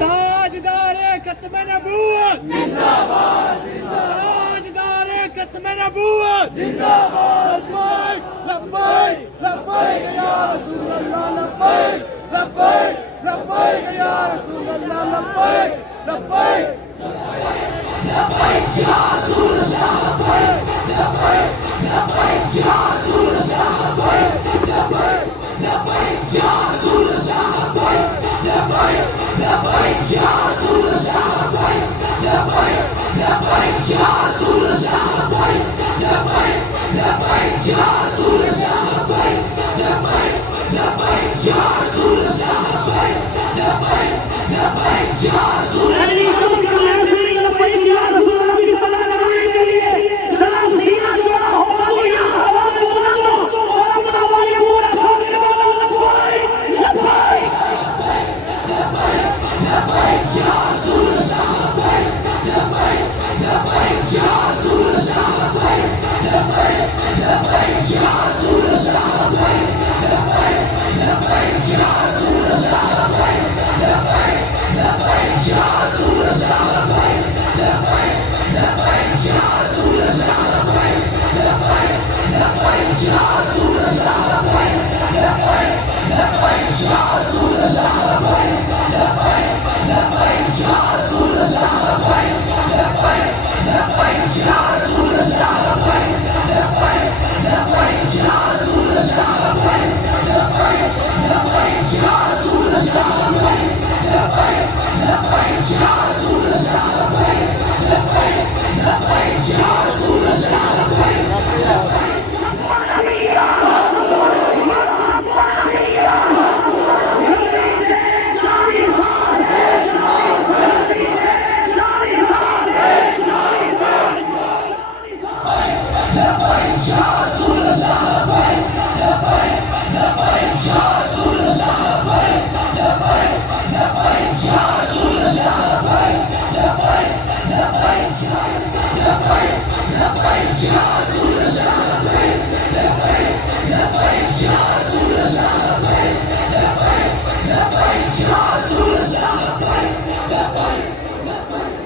ताजदारे खत्म नबूवत जिंदाबाद ताजदारे खत्म नबूवत जिंदाबाद लब्बैक लब्बैक या रसूल अल्लाह लब्बैक लब्बैक लब्बैक या रसूल अल्लाह लब्बैक लब्बैक लब्बैक या रसूल अल्लाह लब्बैक लब्बैक लब्बैक या रसूल अल्लाह लब्बैक लब्बैक लब्बैक या रसूल अल्लाह लब्बैक लब्बैक लब्बैक या रसूल अल्लाह लब्बैक लब्बैक लब्बैक या रसूल अल्लाह लब्बैक लब्बैक लब्बैक या रसूल अल्लाह लब्बैक लब्बैक लब्बैक या रसूल अल्लाह लब्बैक लब्बैक लब्बैक या रसूल Ya